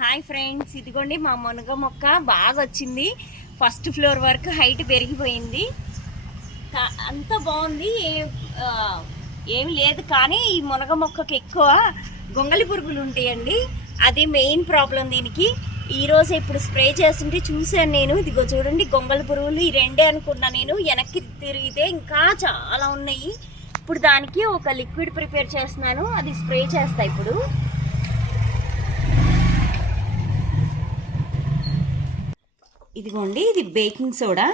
Hi friends, ఇదిగోండి మా మునగ మొక్క బాగా వచ్చింది. ఫస్ట్ ఫ్లోర్ వరకు హైట్ పెరిగిపోయింది. అంత బాగుంది, ఏమి లేదు. కానీ ఈ మునగ మొక్కకి ఎక్కువ గొంగళి పురుగులు ఉంటాయండి. అది మెయిన్ ప్రాబ్లం దీనికి. ఈరోజు ఇప్పుడు స్ప్రే చేస్తుంటే చూశాను నేను. ఇదిగో చూడండి, గొంగళి పురుగులు ఈ రెండే అనుకున్నా నేను. వెనక్కి తిరిగితే ఇంకా చాలా ఉన్నాయి. ఇప్పుడు దానికి ఒక లిక్విడ్ ప్రిపేర్ చేస్తున్నాను, అది స్ప్రే చేస్తా ఇప్పుడు. ఇదిగోండి, ఇది బేకింగ్ సోడా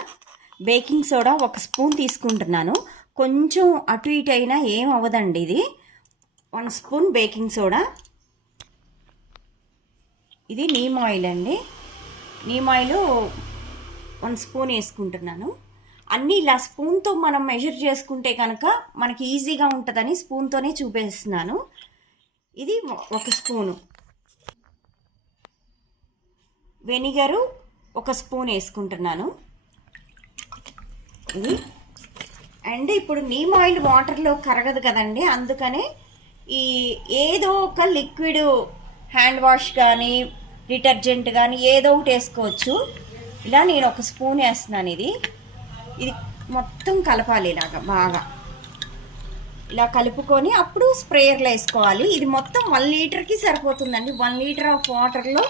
1 స్పూన్ తీసుకుంటున్నాను. కొంచెం అటు ఇటు అయినా ఏం అవ్వదండి. ఇది 1 స్పూన్ బేకింగ్ సోడా. ఇది నీమ్ ఆయిల్ అండి. నీమ్ ఆయిల్ 1 స్పూన్ వేసుకుంటున్నాను. అన్నీ ఇలా స్పూన్తో మనం మెజర్ చేసుకుంటే కనుక మనకి ఈజీగా ఉంటుందని స్పూన్తోనే చూపిస్తున్నాను. ఇది 1 స్పూను. వెనిగరు 1 స్పూన్ వేసుకుంటున్నాను. ఇది అండ్ ఇప్పుడు నీమ్ ఆయిల్ వాటర్లో కరగదు కదండి, అందుకనే ఈ ఏదో ఒక లిక్విడ్ హ్యాండ్ వాష్ కానీ డిటర్జెంట్ కానీ ఏదో ఒకటి వేసుకోవచ్చు. ఇలా నేను 1 స్పూన్ వేస్తున్నాను. ఇది మొత్తం కలపాలి ఇలాగా బాగా. ఇలా కలుపుకొని అప్పుడు స్ప్రేయర్లో వేసుకోవాలి. ఇది మొత్తం 1 లీటర్కి సరిపోతుందండి. 1 లీటర్ ఆఫ్ వాటర్లో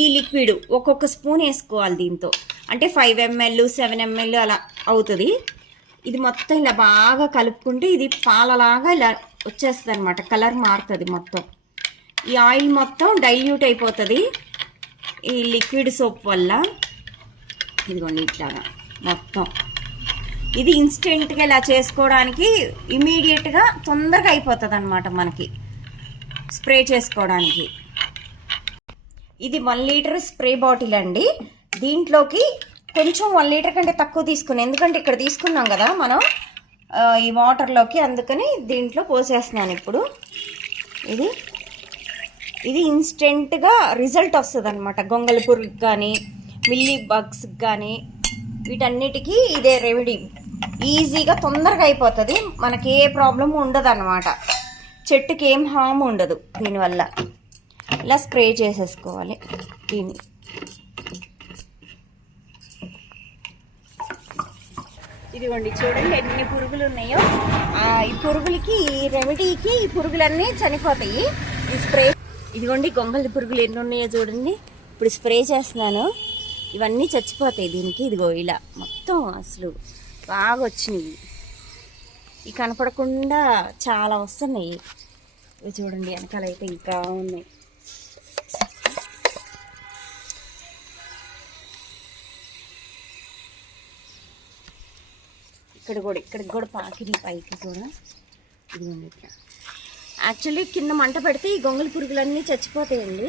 ఈ లిక్విడ్ ఒక్కొక్క స్పూన్ వేసుకోవాలి. దీంతో అంటే 5 ml 7 ml అలా అవుతుంది. ఇది మొత్తం ఇలా బాగా కలుపుకుంటే ఇది పాలలాగా ఇలా వచ్చేస్తుంది అనమాట. కలర్ మారుతుంది మొత్తం. ఈ ఆయిల్ మొత్తం డైల్యూట్ అయిపోతుంది ఈ లిక్విడ్ సోప్ వల్ల. ఇదిగోండి ఇట్లాగా మొత్తం. ఇది ఇన్స్టెంట్గా ఇలా చేసుకోవడానికి ఇమీడియట్గా తొందరగా అయిపోతుంది అనమాట మనకి స్ప్రే చేసుకోవడానికి. ఇది 1 లీటర్ స్ప్రే బాటిల్ అండి. దీంట్లోకి కొంచెం 1 లీటర్ కంటే తక్కువ తీసుకున్నాను, ఎందుకంటే ఇక్కడ తీసుకున్నాం కదా మనం ఈ వాటర్లోకి, అందుకని దీంట్లో పోసేస్తున్నాను ఇప్పుడు. ఇది ఇన్స్టెంట్గా రిజల్ట్ వస్తుంది అనమాట. గొంగళి పురుగుకి కానీ మిల్లీ బగ్స్కి కానీ వీటన్నిటికీ ఇదే రెమెడీ. ఈజీగా తొందరగా అయిపోతుంది, మనకి ఏ ప్రాబ్లం ఉండదు అనమాట. చెట్టుకి ఏం హామ్ ఉండదు దీనివల్ల. ఇలా స్ప్రే చేసేసుకోవాలి దీన్ని. ఇదిగోండి చూడండి ఎన్ని పురుగులు ఉన్నాయో. ఈ పురుగులకి, ఈ రెమెడీకి ఈ పురుగులన్నీ చనిపోతాయి ఈ స్ప్రే. ఇదిగోండి గొంగళి పురుగులు ఎన్ని ఉన్నాయో చూడండి. ఇప్పుడు స్ప్రే చేస్తున్నాను, ఇవన్నీ చచ్చిపోతాయి దీనికి. ఇదిగో ఇలా మొత్తం అసలు బాగా వచ్చినాయి. ఇవి కనపడకుండా చాలా వస్తున్నాయి. ఇవి చూడండి వెనకాలైతే ఇంకా ఉన్నాయి. ఇక్కడికి కూడా పాకిని పైకి కూడా. ఇదిగోండి ఇట్లా. యాక్చువల్లీ కింద మంట పెడితే ఈ గొంగళి పురుగులన్నీ చచ్చిపోతాయండి.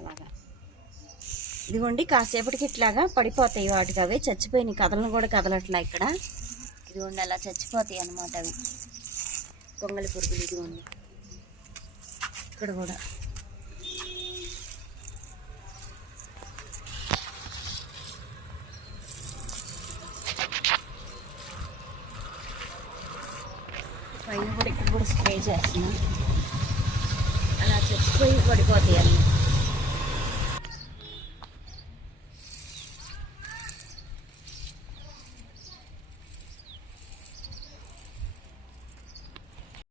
అలాగా ఇదిగోండి కాసేపటికి ఇట్లాగా పడిపోతాయి, వాటికి అవే చచ్చిపోయినాయి. కదలను కూడా కదలట్లా ఇక్కడ. ఇదిగోండి అలా చచ్చిపోతాయి అన్నమాట అవి గొంగళి పురుగులు. ఇదిగోండి ఇక్కడ కూడా. పైన కూడా ఇక్కడ కూడా స్ప్రే చేస్తున్నాం. అలా చచ్చిపోయి పడిపోతాయి అన్నీ.